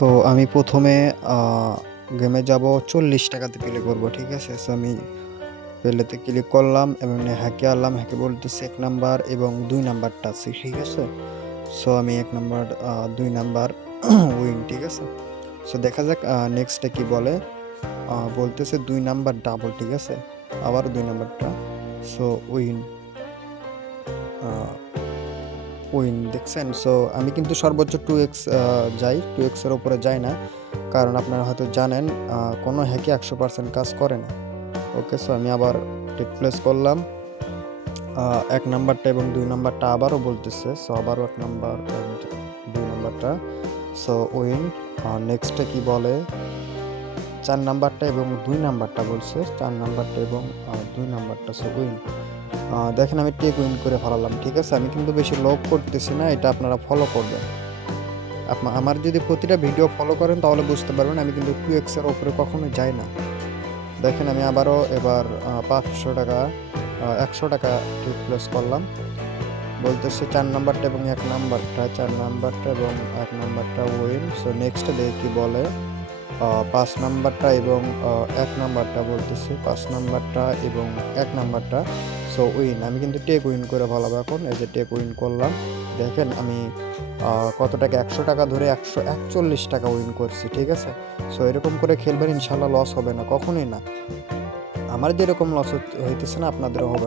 তো আমি প্রথমে গেমে যাব 40 টাকাতে প্লে করব, ঠিক আছে। সো আমি প্লেতে ক্লিক করলাম এবং হ্যাকে আনলাম। হ্যাকে বলতেছে 1 নাম্বার এবং 2 নাম্বারটা আছে, ঠিক আছে। সো আমি 1 নাম্বার 2 নাম্বার উইন, ঠিক আছে। সো দেখা যাক নেক্সটে কি বলে। বলতেছে 2 নাম্বার ডাবল, ঠিক আছে। আবার 2 নাম্বারটা, সো উইন উইন দেখছেন। সো আমি কিন্তু সর্বোচ্চ 2x যাই, 2x এর উপরে যাই না, কারণ আপনারা হয়তো জানেন কোনো হ্যাকে 100% কাজ করে না। ওকে, সো আমি আবার রিপ্লেস করলাম 1 নাম্বারটা এবং 2 নাম্বারটা আবারও বলতেছে। সো আবারও 1 নাম্বার 2 নাম্বারটা, সো উইন। নেক্সটে কি বলে, 4 নাম্বারটা এবং 2 নাম্বারটা বলছে, 4 নাম্বারটা এবং 2 নাম্বারটা, সো উইন। দেখেন আমি টেক উইন করে ফেলালাম, ঠিক আছে। আমি কিন্তু বেশি লোভ করতেছি না, এটা আপনারা ফলো করবেন। আমার যদি প্রতিটা ভিডিও ফলো করেন তাহলে বুঝতে পারবেন আমি কিন্তু 2x এর উপরে কখনোই যাই না। দেখেন আমি আবারও এবার 500 টাকা 100 টাকা রিপ্লেস করলাম। বলতেছে 4 নাম্বারটা এবং 1 নাম্বারটা, 4 নাম্বারটা এবং 1 নাম্বারটা উইন। সো নেক্সট দেখি কি বলে। 5 নাম্বারটা এবং 1 নাম্বারটা বলতেছে, 5 নাম্বারটা এবং 1 নাম্বারটা, সো উইন। আমি কিন্তু টেক উইন করে ফেলাবো এখন। এই যে টেক উইন করলাম, দেখেন আমি কত টাকা, 100 টাকা ধরে 141 টাকা উইন করছি, ঠিক আছে। সো এরকম করে খেলবেন, ইনশাল্লাহ লস হবে না, কখনোই না। আমার যেরকম লস হইতেছে না আপনাদেরও হবে।